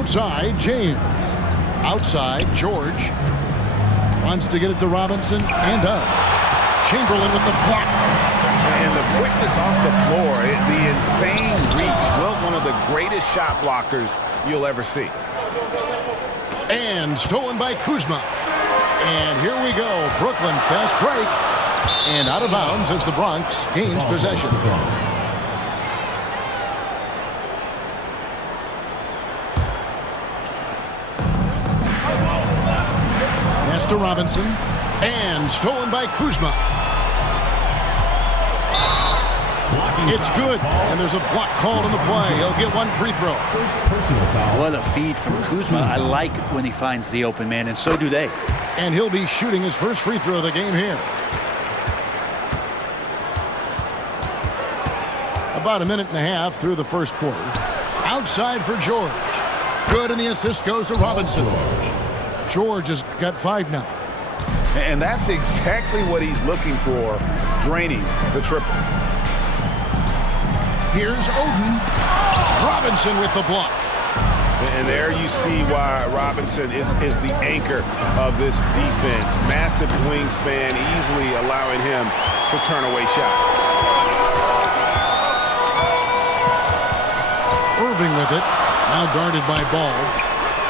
Outside, James. Outside, George. Wants to get it to Robinson, and does. Chamberlain with the block. And the quickness off the floor, the insane reach. Well, one of the greatest shot blockers you'll ever see. And stolen by Kuzma. And here we go. Brooklyn fast break. And out of bounds as the Bronx gains possession. Pass to Robinson. And stolen by Kuzma. It's good, and there's a block called on the play. He'll get one free throw. What a feed from Kuzma. I like when he finds the open man, and so do they. And he'll be shooting his first free throw of the game here. About a minute and a half through the first quarter. Outside for George. Good, and the assist goes to Robinson. George has got 5 now. And that's exactly what he's looking for, draining the triple. Here's Oden. Robinson with the block. And there you see why Robinson is the anchor of this defense. Massive wingspan, easily allowing him to turn away shots. Irving with it. Now guarded by Ball.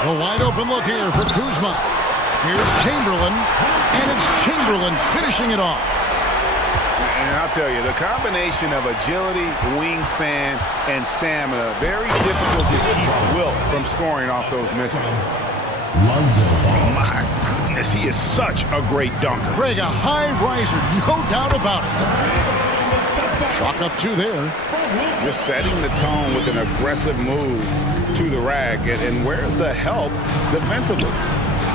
The wide open look here for Kuzma. Here's Chamberlain. And it's Chamberlain finishing it off. And I'll tell you, the combination of agility, wingspan, and stamina, very difficult to keep Wilt from scoring off those misses. My goodness, he is such a great dunker. Greg, a high riser, no doubt about it. Chalk up 2 there. Just setting the tone with an aggressive move to the rack. And where's the help defensively?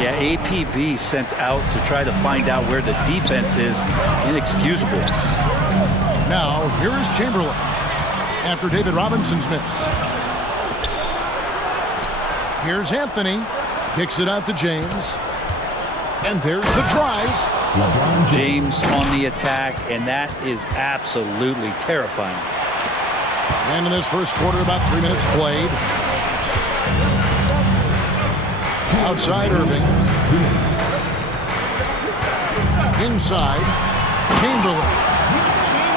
Yeah, APB sent out to try to find out where the defense is. Inexcusable. Now, here is Chamberlain after David Robinson's miss. Here's Anthony. Kicks it out to James. And there's the drive. James on the attack, and that is absolutely terrifying. And in this first quarter, about 3 minutes played. Outside Irving. Inside. Chamberlain.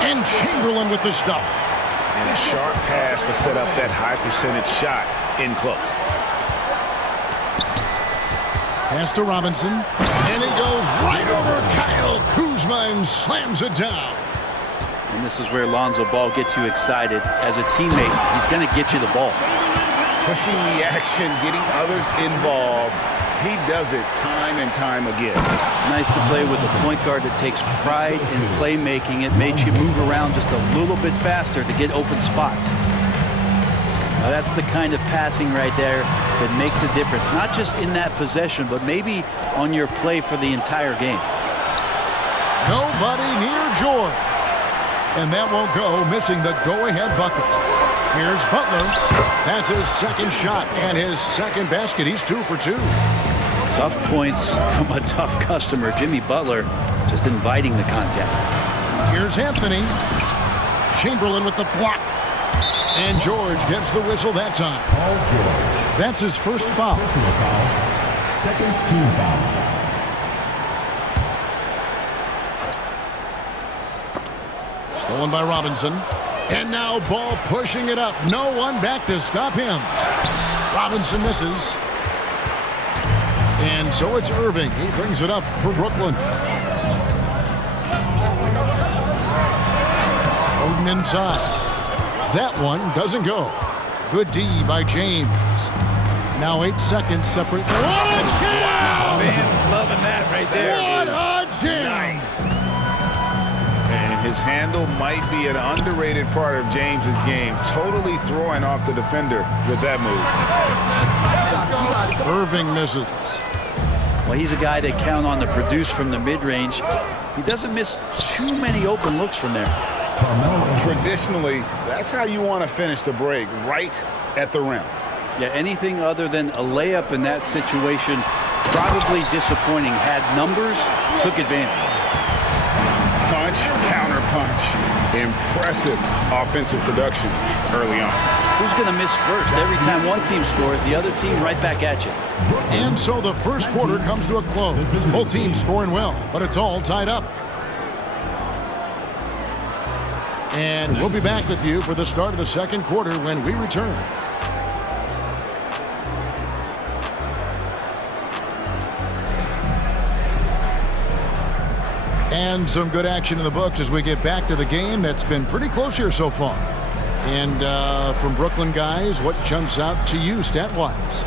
And Chamberlain with the stuff. And a sharp pass to set up that high percentage shot in close. Pass to Robinson. And he goes right over Kyle Kuzma and slams it down. And this is where Lonzo Ball gets you excited. As a teammate, he's going to get you the ball. Pushing the action, getting others involved. He does it time and time again. Nice to play with a point guard that takes pride in playmaking. It makes you move around just a little bit faster to get open spots. Now that's the kind of passing right there that makes a difference. Not just in that possession, but maybe on your play for the entire game. Nobody near George. And that won't go, missing the go-ahead bucket. Here's Butler. That's his second shot and his second basket. He's 2 for 2. Tough points from a tough customer. Jimmy Butler just inviting the contact. Here's Anthony. Chamberlain with the block. And George gets the whistle that time. That's his first foul. Second team foul. Stolen by Robinson. And now Ball pushing it up. No one back to stop him. Robinson misses. And so it's Irving. He brings it up for Brooklyn. Oden inside. That one doesn't go. Good D by James. Now 8 seconds separate. What a jam! Fans loving that right there. What a jam! Nice. And his handle might be an underrated part of James's game. Totally throwing off the defender with that move. Irving misses. Well, he's a guy they count on to produce from the mid-range. He doesn't miss too many open looks from there. Traditionally, that's how you want to finish the break, right at the rim. Yeah, anything other than a layup in that situation, probably disappointing. Had numbers, took advantage. Punch, counter punch. Impressive offensive production early on. Who's going to miss first? Every time one team scores, the other team right back at you. And so the first quarter comes to a close. Both teams scoring well, but it's all tied up. And we'll be back with you for the start of the second quarter when we return. And some good action in the books as we get back to the game that's been pretty close here so far. And from Brooklyn, guys, what jumps out to you stat-wise?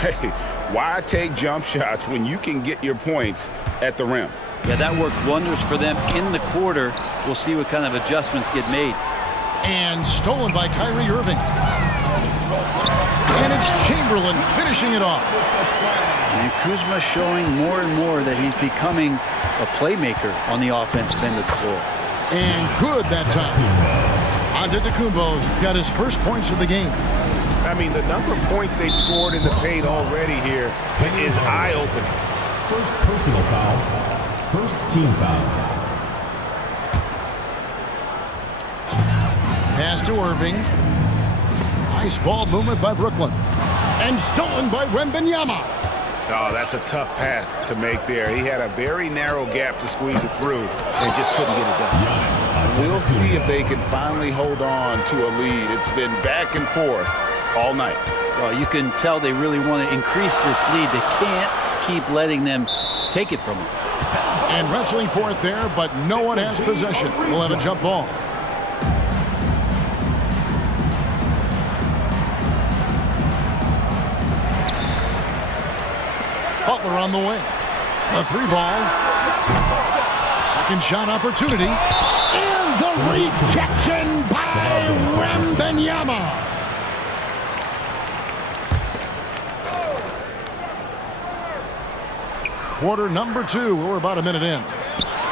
Hey, why take jump shots when you can get your points at the rim? Yeah, that worked wonders for them in the quarter. We'll see what kind of adjustments get made. And stolen by Kyrie Irving. And it's Chamberlain finishing it off. And Kuzma showing more and more that he's becoming a playmaker on the offensive end of the floor. And good that time. Antetokounmpo's got his first points of the game. I mean, the number of points they've scored in the paint already here is eye-opening. First personal foul. First team foul. Pass to Irving. Nice ball movement by Brooklyn. And stolen by Wembanyama. Oh, that's a tough pass to make there. He had a very narrow gap to squeeze it through and just couldn't get it done. We'll see if they can finally hold on to a lead. It's been back and forth all night. Well, you can tell they really want to increase this lead. They can't keep letting them take it from them. And wrestling for it there, but no one has possession. We'll have a jump ball. Butler on the wing. A three ball. Second shot opportunity. And the rejection by Wembanyama. Quarter number 2. We're about a minute in.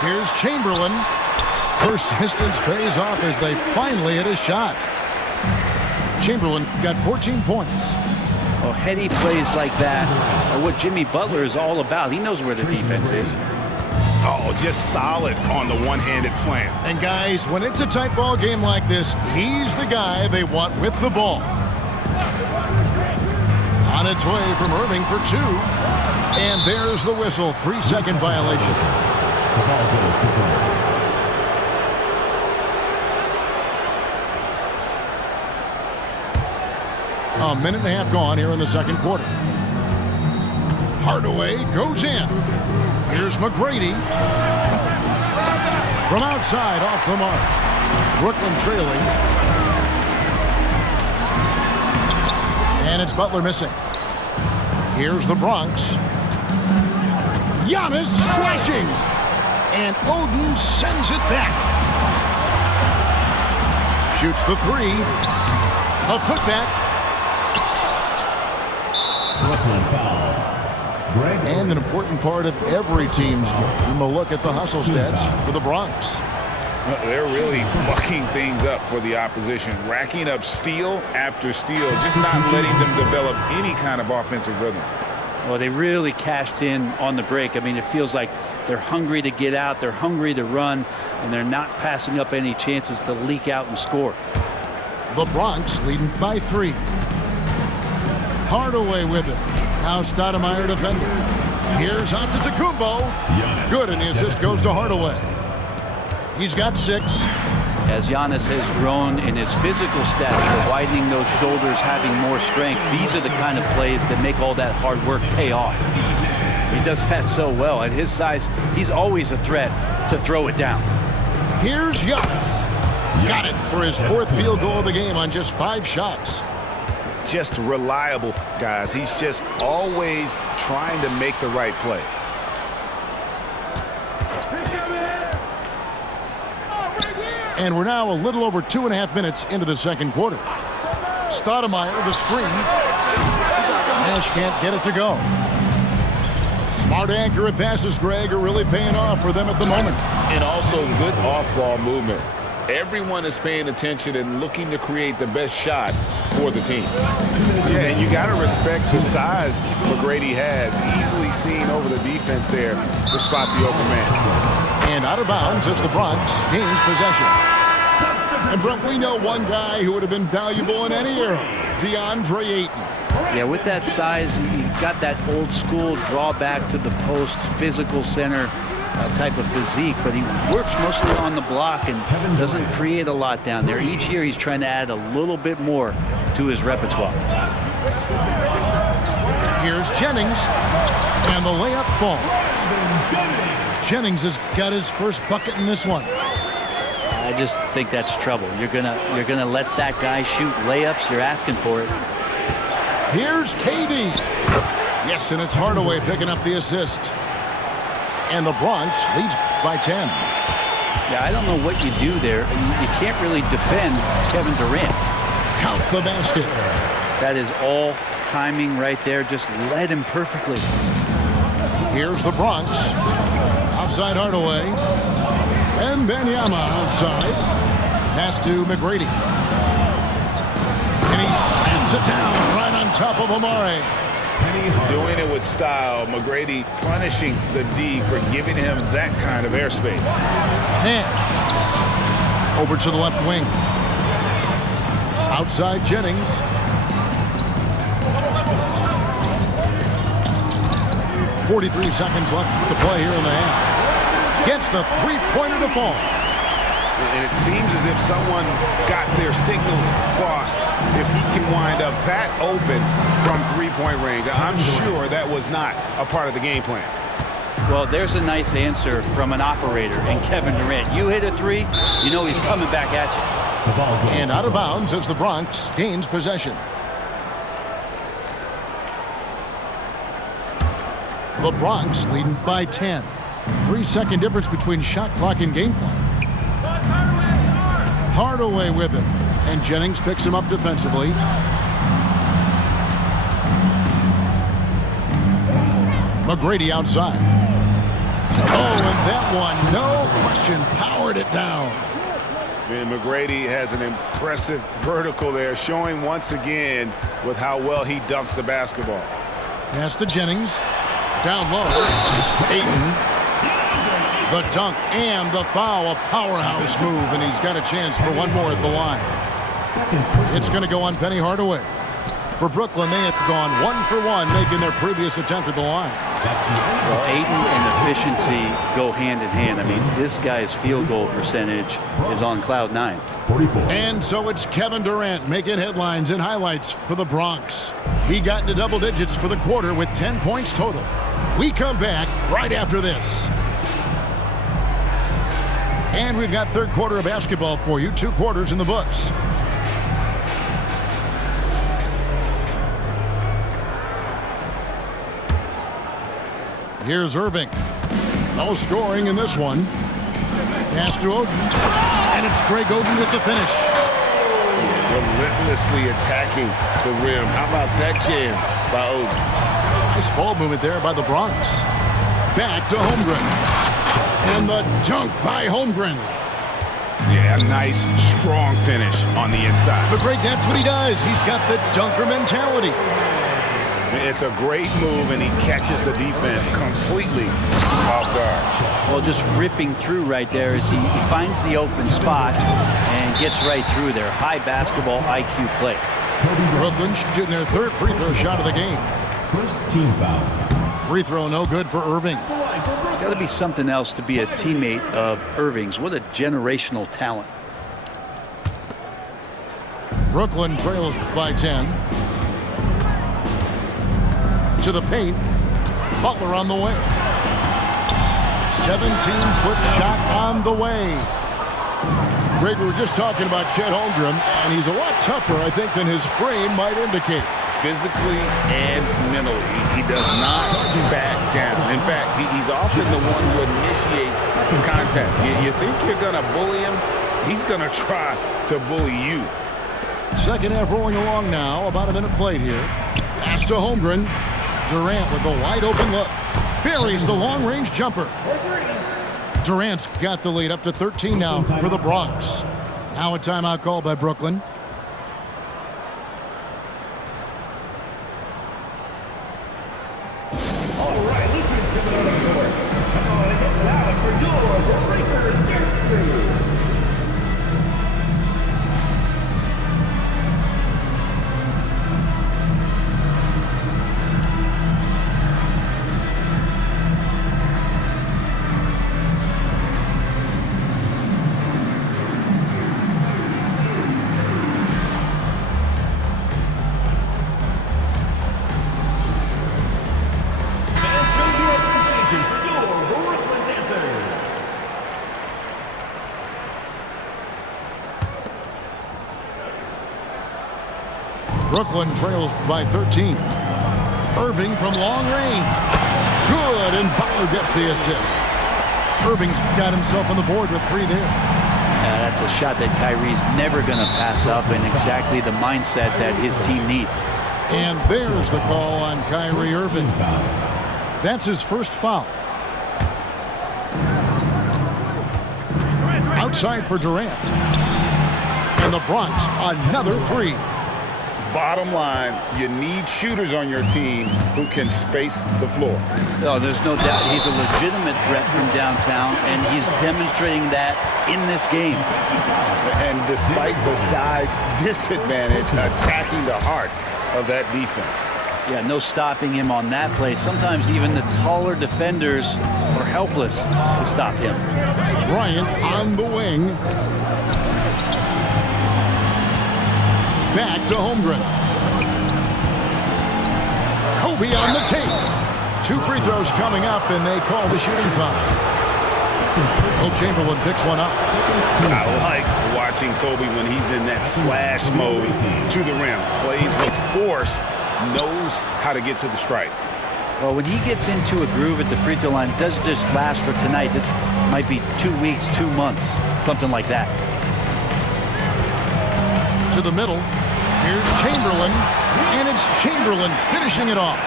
Here's Chamberlain. Persistence pays off as they finally hit a shot. Chamberlain got 14 points. Well, heady plays like that are what Jimmy Butler is all about. He knows where the defense is. Oh, just solid on the one-handed slam. And guys, when it's a tight ball game like this, he's the guy they want with the ball. On its way from Irving for 2. And there's the whistle. 3-second violation. The ball goes to Burks. A minute and a half gone here in the second quarter. Hardaway goes in. Here's McGrady. From outside, off the mark. Brooklyn trailing. And it's Butler missing. Here's the Bronx. Giannis slashing. And Oden sends it back. Shoots the 3. A putback. Brooklyn foul. Greg. And an important part of every team's game. We'll look at the hustle stats for the Bronx. They're really mucking things up for the opposition, racking up steal after steal, just not letting them develop any kind of offensive rhythm. Well, they really cashed in on the break. I mean, it feels like they're hungry to get out, they're hungry to run, and they're not passing up any chances to leak out and score. The Bronx leading by 3. Hardaway with it. Now Stoudemire defending. Here's Antetokounmpo. Good, and the assist goes to Hardaway. He's got 6. As Giannis has grown in his physical stature, widening those shoulders, having more strength, these are the kind of plays that make all that hard work pay off. He does that so well. At his size, he's always a threat to throw it down. Here's Giannis. Got it for his 4th field goal of the game on just 5 shots. Just reliable, guys. He's just always trying to make the right play. And we're now a little over 2.5 minutes into the second quarter. Stoudemire, the screen. Nash can't get it to go. Smart, accurate passes, Greg, are really paying off for them at the moment. And also good off-ball movement. Everyone is paying attention and looking to create the best shot for the team. Yeah, and you got to respect the size McGrady has. Easily seen over the defense there to spot the open man. And out of bounds as the Bronx gains possession. And Brent, we know one guy who would have been valuable in any era, DeAndre Ayton. Yeah, with that size, he got that old school drawback to the post, physical center type of physique, but he works mostly on the block and doesn't create a lot down there. Each year he's trying to add a little bit more to his repertoire. Here's Jennings, and the layup falls. Jennings has got his first bucket in this one. I just think that's trouble. You're gonna let that guy shoot layups. You're asking for it. Here's KD. Yes, and it's Hardaway picking up the assist. And the Bronx leads by 10. Yeah, I don't know what you do there. You can't really defend Kevin Durant. Count the basket. That is all timing right there. Just led him perfectly. Here's the Bronx. Outside Hardaway. And Benyama outside. Pass to McGrady. And he slams it down right on top of Amare. Doing it with style. McGrady punishing the D for giving him that kind of airspace. Nash. Over to the left wing. Outside Jennings. .43 seconds left to play here in the half. Gets the three-pointer to fall. And it seems as if someone got their signals crossed if he can wind up that open from three-point range. I'm sure that was not a part of the game plan. Well, there's a nice answer from an operator in Kevin Durant. You hit a three, you know he's coming back at you. And out of bounds as the Bronx gains possession. The Bronx leading by 10. 3-second difference between shot clock and game clock. Hardaway with it, and Jennings picks him up defensively. McGrady outside. Oh, and that one, no question, powered it down. And McGrady has an impressive vertical there, showing once again with how well he dunks the basketball. Pass to Jennings. Down low. Ayton. The dunk and the foul, a powerhouse move, and he's got a chance for one more at the line. It's going to go on Penny Hardaway. For Brooklyn, they had gone 1 for 1, making their previous attempt at the line. Well, Ayton and efficiency go hand in hand. I mean, this guy's field goal percentage is on cloud 9. 44. And so it's Kevin Durant making headlines and highlights for the Bronx. He got into double digits for the quarter with 10 points total. We come back right after this. And we've got third quarter of basketball for you. 2 quarters in the books. Here's Irving. No scoring in this one. Pass to Oden. And it's Greg Oden with the finish. Relentlessly attacking the rim. How about that jam by Oden? Nice ball movement there by the Bronx. Back to Holmgren. And the dunk by Holmgren. Yeah, a nice, strong finish on the inside. But Greg, that's what he does. He's got the dunker mentality. It's a great move, and he catches the defense completely off guard. Well, just ripping through right there as he finds the open spot and gets right through there. High basketball IQ play. Brooklyn shooting their third free throw shot of the game. First team foul. Free throw no good for Irving. It's got to be something else to be a teammate of Irving's. What a generational talent. Brooklyn trails by 10. To the paint. Butler on the way. 17-foot shot on the way. Greg, we were just talking about Chet Holmgren, and he's a lot tougher, I think, than his frame might indicate. Physically and mentally, he does not back down. In fact, he's often the one who initiates contact. You think you're going to bully him? He's going to try to bully you. Second half rolling along now. About a minute played here. Pass to Holmgren. Durant with the wide open look. Buries the long-range jumper. Durant's got the lead up to 13 now for the Bronx. Now a timeout call by Brooklyn. All right, let's get it on the court. Come on and get loud for your Breakers Dance Crew. Brooklyn trails by 13. Irving from long range. Good, and Butler gets the assist. Irving's got himself on the board with 3 there. That's a shot that Kyrie's never going to pass up, and exactly the mindset that his team needs. And there's the call on Kyrie Irving. That's his first foul. Outside for Durant. And the Bronx, another 3. Bottom line, you need shooters on your team who can space the floor. Oh, there's no doubt he's a legitimate threat from downtown, and he's demonstrating that in this game. And despite the size disadvantage, attacking the heart of that defense. Yeah, no stopping him on that play. Sometimes even the taller defenders are helpless to stop him. Bryant on the wing. Back to Holmgren. Kobe on the take. 2 free throws coming up, and they call the shooting foul. Will Chamberlain picks one up. I like watching Kobe when he's in that slash mode to the rim. Plays with force, knows how to get to the stripe. Well, when he gets into a groove at the free throw line, it doesn't just last for tonight. This might be 2 weeks, 2 months, something like that. To the middle. Here's Chamberlain, and it's Chamberlain finishing it off.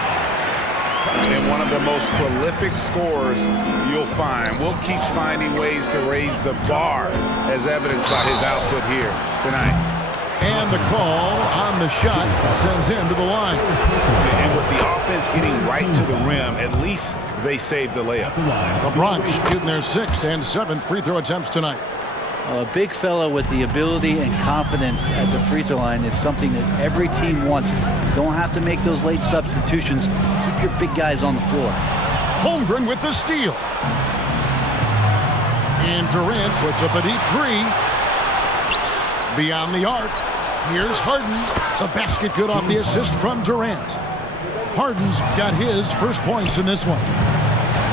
And one of the most prolific scorers you'll find. Will keeps finding ways to raise the bar, as evidenced by his output here tonight. And the call on the shot sends him to the line. And with the offense getting right to the rim, at least they saved the layup. The Bronx shooting their 6th and 7th free throw attempts tonight. A big fella with the ability and confidence at the free throw line is something that every team wants. Don't have to make those late substitutions. Keep your big guys on the floor. Holmgren with the steal. And Durant puts up a deep 3. Beyond the arc. Here's Harden. The basket good off the assist from Durant. Harden's got his first points in this one.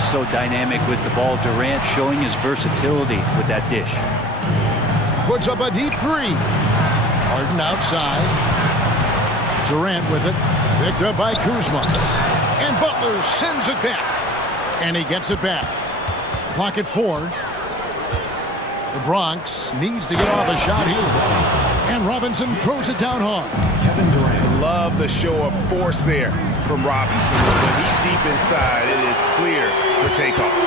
So dynamic with the ball. Durant showing his versatility with that dish. Puts up a deep 3. Harden outside. Durant with it. Picked up by Kuzma. And Butler sends it back. And he gets it back. Clock at 4. The Bronx needs to get off a shot here. And Robinson throws it down hard. Kevin Durant. Love the show of force there from Robinson. When he's deep inside, it is clear for takeoff.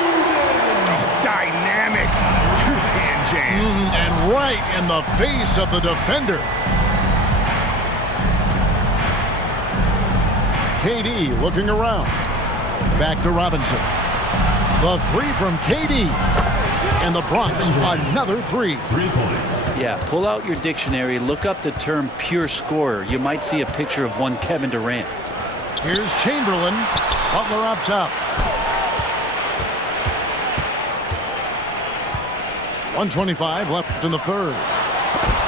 Dynamic two-hand jam. And right in the face of the defender. KD looking around. Back to Robinson. The 3 from KD. And the Bronx, another 3. 3 points. Yeah, pull out your dictionary, look up the term pure scorer. You might see a picture of one Kevin Durant. Here's Chamberlain. Butler up top. 1:25 left in the 3rd.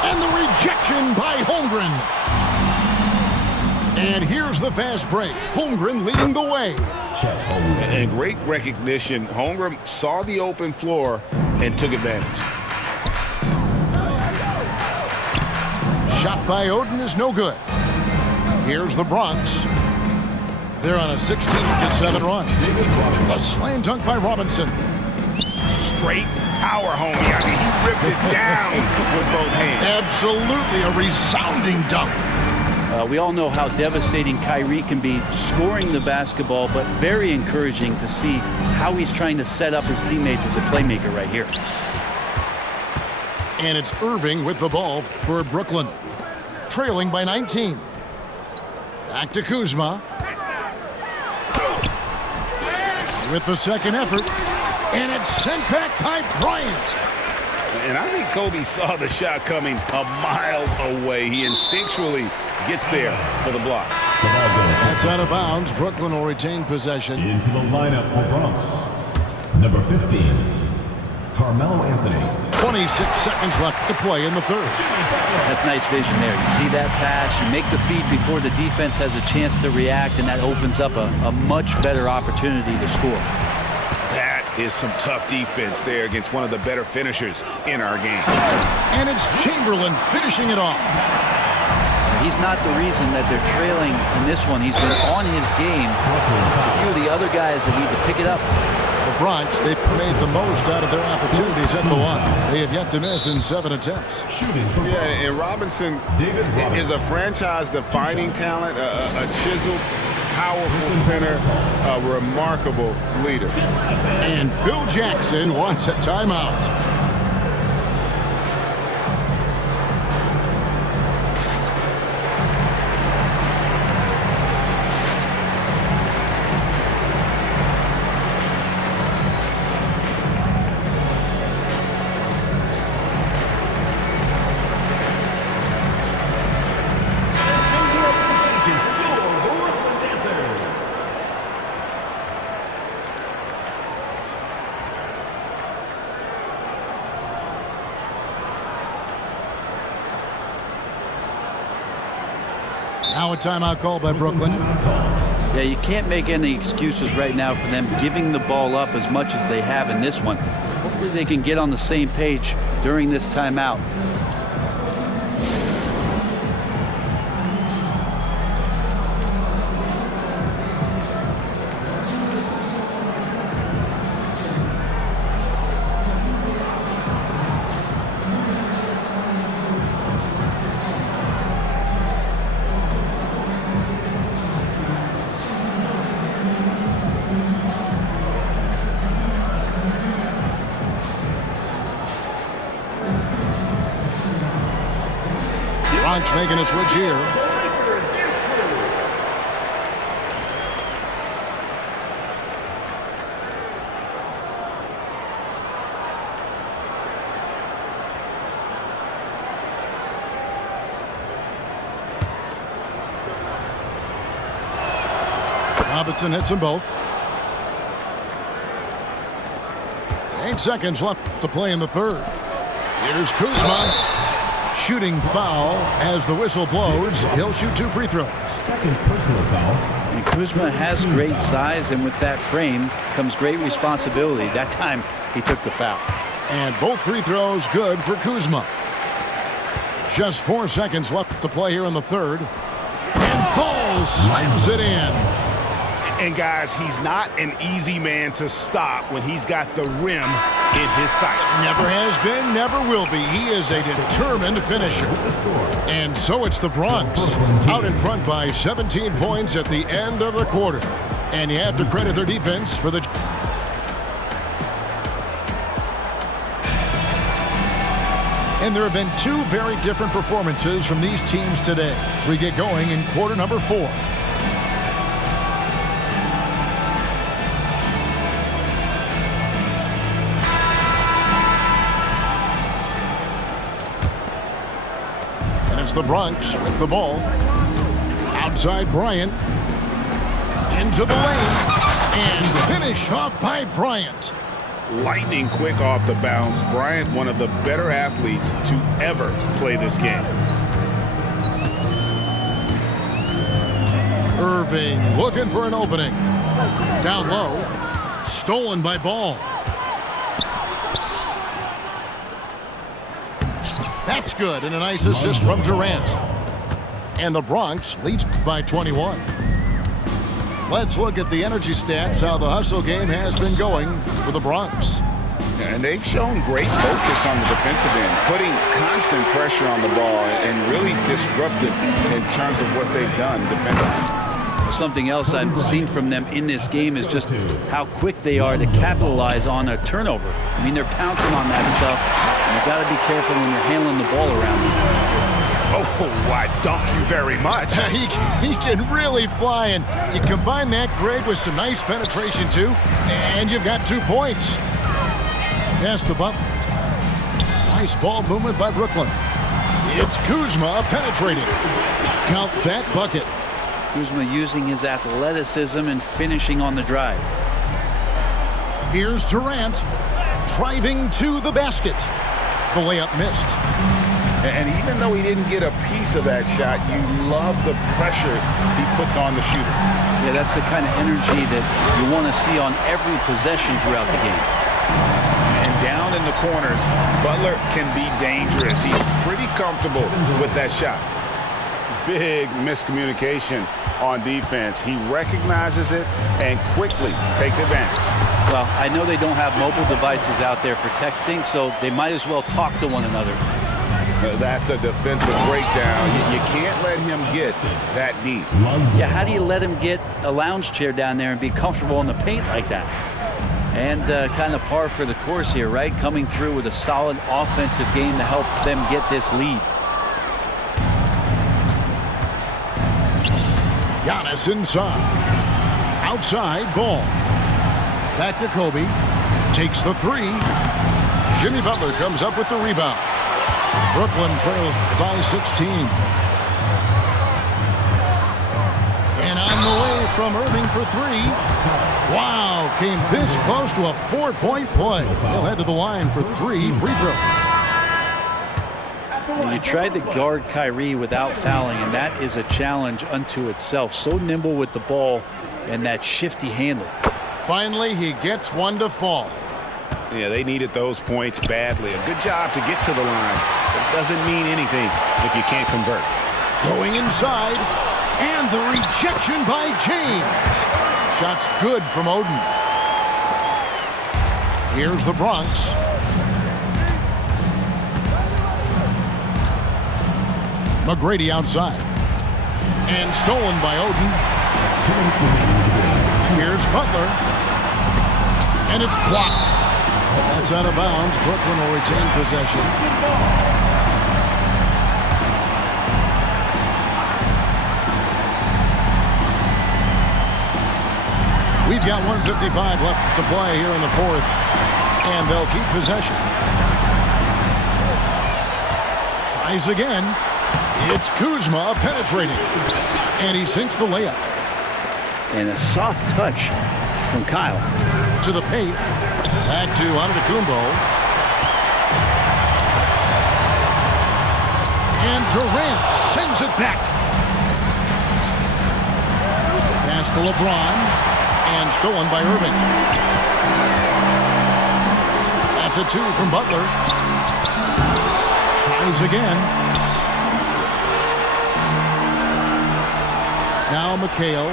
And the rejection by Holmgren. And here's the fast break. Holmgren leading the way. And great recognition. Holmgren saw the open floor and took advantage. Shot by Oden is no good. Here's the Bronx. They're on a 16-7 run. A slam dunk by Robinson. Straight power, homie. I mean, he ripped it down with both hands. Absolutely a resounding dunk. We all know how devastating Kyrie can be scoring the basketball, but very encouraging to see how he's trying to set up his teammates as a playmaker right here. And it's Irving with the ball for Brooklyn. Trailing by 19. Back to Kuzma. With the second effort. And it's sent back by Bryant. And I think Kobe saw the shot coming a mile away. He instinctually gets there for the block. That's out of bounds. Brooklyn will retain possession. Into the lineup for Bronx. Number 15, Carmelo Anthony. 26 seconds left to play in the 3rd. That's nice vision there. You see that pass, you make the feed before the defense has a chance to react, and that opens up a much better opportunity to score. That is some tough defense there against one of the better finishers in our game. And it's Chamberlain finishing it off. he's not the reason that they're trailing in this one. He's been on his game. It's a few of the other guys that need to pick it up. The Bronx, they've made the most out of their opportunities at the line. They have yet to miss in 7 attempts. Yeah, and Robinson is a franchise-defining talent, a chiseled, powerful center, a remarkable leader. And Phil Jackson wants a timeout. Now a timeout called by Brooklyn. Yeah, you can't make any excuses right now for them giving the ball up as much as they have in this one. Hopefully they can get on the same page during this timeout. Making a switch here. Robinson hits them both. 8 seconds left to play in the third. Here's Kuzma. Shooting foul as the whistle blows. He'll shoot 2 free throws. Second personal foul. And Kuzma has great size, and with that frame comes great responsibility. That time he took the foul. And both free throws good for Kuzma. Just 4 seconds left to play here in the third. And Ball slams it in. And guys, he's not an easy man to stop when he's got the rim in his sights. Never has been, never will be. He is a determined finisher. And so it's the Bronx out in front by 17 points at the end of the quarter. And you have to credit their defense for the... And there have been 2 very different performances from these teams today as we get going in quarter number 4. The Bronx with the ball. Outside Bryant. Into the lane. And finish off by Bryant. Lightning quick off the bounce. Bryant, one of the better athletes to ever play this game. Irving looking for an opening. Down low. Stolen by Ball. That's good, and a nice assist from Durant. And the Bronx leads by 21. Let's look at the energy stats, how the hustle game has been going for the Bronx. And they've shown great focus on the defensive end, putting constant pressure on the ball and really disruptive in terms of what they've done defensively. Something else I've seen from them in this game is just how quick they are to capitalize on a turnover. I mean, they're pouncing on that stuff, and you've got to be careful when you're handling the ball around them. Oh, I dump you very much. He can really fly, and you combine that grade with some nice penetration, too, and you've got 2 points. Pass to Butler. Nice ball movement by Brooklyn. It's Kuzma penetrating. Count that bucket. Kuzma using his athleticism and finishing on the drive. Here's Durant driving to the basket. The layup missed. And even though he didn't get a piece of that shot, you love the pressure he puts on the shooter. Yeah, that's the kind of energy that you want to see on every possession throughout the game. And down in the corners, Butler can be dangerous. He's pretty comfortable with that shot. big miscommunication on defense. He recognizes it and quickly takes advantage. Well, I know they don't have mobile devices out there for texting, so they might as well talk to one another. That's a defensive breakdown. You can't let him get that deep. Yeah, how do you let him get a lounge chair down there and be comfortable in the paint like that? And kind of par for the course here, right? Coming through with a solid offensive game to help them get this lead. Giannis inside. Outside, ball. Back to Kobe. Takes the three. Jimmy Butler comes up with the rebound. Brooklyn trails by 16. And on the way from Irving for three. Wow, came this close to a 4-point play. He'll head to the line for 3 free throws. And you tried to guard Kyrie without fouling, and that is a challenge unto itself. So nimble with the ball and that shifty handle. Finally, he gets one to fall. Yeah, they needed those points badly. A good job to get to the line. It doesn't mean anything if you can't convert. Going inside, and the rejection by James. Shot's good from Oden. Here's the Bronx. McGrady outside. And stolen by Oden. Here's Butler. And it's blocked. That's out of bounds. Brooklyn will retain possession. We've got 1:55 left to play here in the fourth. And they'll keep possession. Tries again. It's Kuzma penetrating. And he sinks the layup. And a soft touch from Kyle. To the paint. Back to Antetokounmpo. And Durant sends it back. Pass to LeBron. And stolen by Irving. That's a 2 from Butler. Tries again. Now McHale.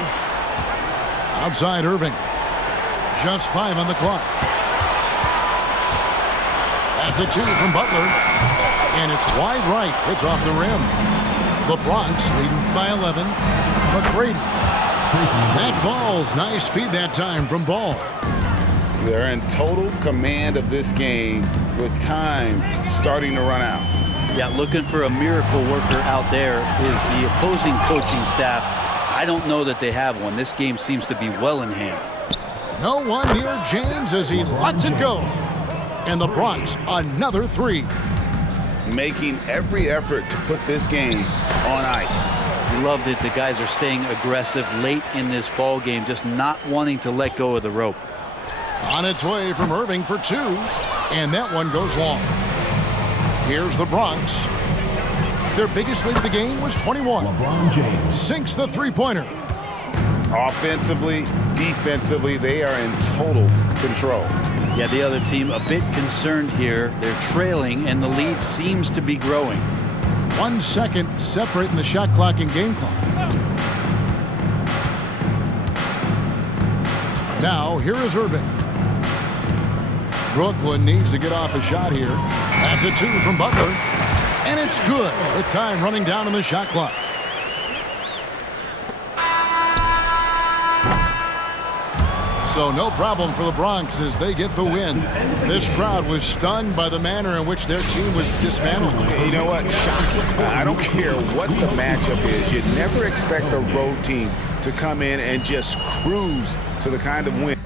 Outside Irving. Just 5 on the clock. That's a 2 from Butler. And it's wide right. It's off the rim. The Bronx leading by 11. McGrady. That falls. Nice feed that time from Ball. They're in total command of this game with time starting to run out. Yeah, looking for a miracle worker out there is the opposing coaching staff. I don't know that they have one. This game seems to be well in hand. No one near James as he lets it go. And the Bronx, another 3. Making every effort to put this game on ice. Love that the guys are staying aggressive late in this ball game, just not wanting to let go of the rope. On its way from Irving for 2. And that one goes long. Here's the Bronx. Their biggest lead of the game was 21. LeBron James Sinks the three-pointer. Offensively, defensively, they are in total control. Yeah, the other team a bit concerned here. They're trailing, and the lead seems to be growing. 1 second separating the shot clock and game clock. Now, here is Irving. Brooklyn needs to get off a shot here. That's a 2 from Butler. And it's good with time running down on the shot clock. So no problem for the Bronx as they get the win. This crowd was stunned by the manner in which their team was dismantled. You know what? I don't care what the matchup is. You never expect a road team to come in and just cruise to the kind of win